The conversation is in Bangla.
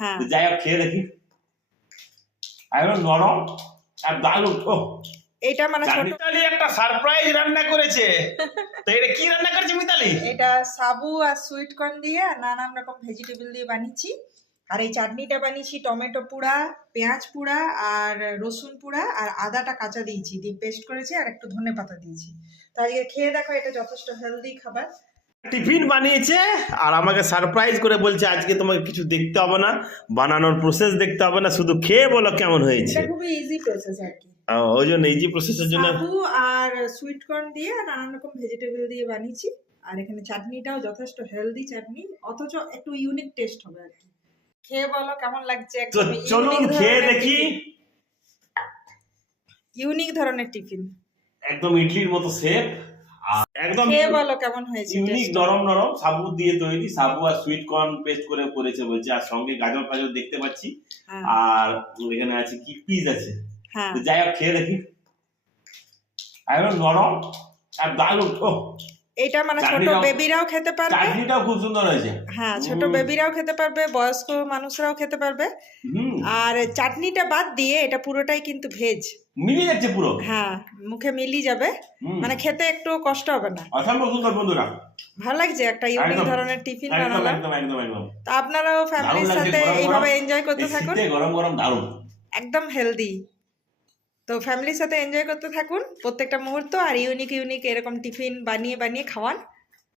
হ্যাঁ যাই হোক খেয়ে দেখি একদম নরম আর দারুণ। ও এটা মানে ছোট মিতালি একটা সারপ্রাইজ রান্না করেছে। তো এটা কি রান্না করেছে মিতালি? এটা সাবু আর সুইট কর্ন দিয়ে নানান রকম ভেজিটেবল দিয়ে বানিয়েছি। আর এই চাটনিটা বানিয়েছি টমেটো পুড়া, পেঁয়াজ পুড়া আর রসুন পুড়া আর আদাটা কাঁচা দিয়েছি, দিয়ে পেস্ট করেছি আর একটু ধনেপাতা দিয়েছি। তো আজকে খেয়ে দেখো, এটা যথেষ্ট হেলদি খাবার। টিফিন বানিয়েছে আর আমাকে সারপ্রাইজ করে বলছে আজকে তোমাকে কিছু দেখতে হবে না, বানানোর প্রসেস দেখতে হবে না, শুধু খেয়ে বলো কেমন হয়েছে। এটা খুবই ইজি প্রসেস আর কি। ওই জন্য ইজি প্রসেসের জন্য সাবু আর সুইট কর্ন দিয়ে আর নানান রকম ভেজিটেবল দিয়ে বানিয়েছি। আর এখানে চাটনিটাও যথেষ্ট হেলদি চাটনি, অথচ একটু ইউনিক টেস্ট হবে আর কি। খেয়ে বলো কেমন লাগছে। তো চলুন খেয়ে দেখি। ইউনিক ধরনের টিফিন, একদম ইডলির মতো শেপ, একদম খেয়ে বলো কেমন হয়েছে। ইউনিক নরম নরম সাবু দিয়ে তৈরি, সাবু আর সুইট কর্ন পেস্ট করে করেছে বলছে, আর সঙ্গে গাজর ফাজর দেখতে পাচ্ছি, আর এখানে আছে কি পিস আছে। হ্যাঁ তো যাই হোক খেয়ে দেখি একদম নরম আর দারুণ। ও এটা মানে ছোট বেবিরাও খেতে পারবে, চাটনিটাও খুব সুন্দর হয়েছে। হ্যাঁ ছোট বেবিরাও খেতে পারবে, বয়স্ক মানুষরাও খেতে পারবে। আর চাটনিটা বাদ দিয়ে এটা পুরোটাই কিন্তু ভেজ, মিলিয়ে যাচ্ছে পুরো। হ্যাঁ মুখে মিলিয়ে যাবে, মানে খেতে একটু কষ্ট হবে না। অসম্ভব সুন্দর বন্ধুরা, ভালো লাগছে, একটা ইউনিক ধরনের টিফিন বানালাম। একদম একদম একদম। তো আপনারাও ফ্যামিলির সাথে এইভাবে এনজয় করতে থাকুন, গরম গরম দারুণ, একদম হেলদি। তো ফ্যামিলির সাথে এনজয় করতে থাকুন প্রত্যেকটা মুহূর্ত, আর ইউনিক ইউনিক এরকম টিফিন বানিয়ে বানিয়ে খাওয়ান।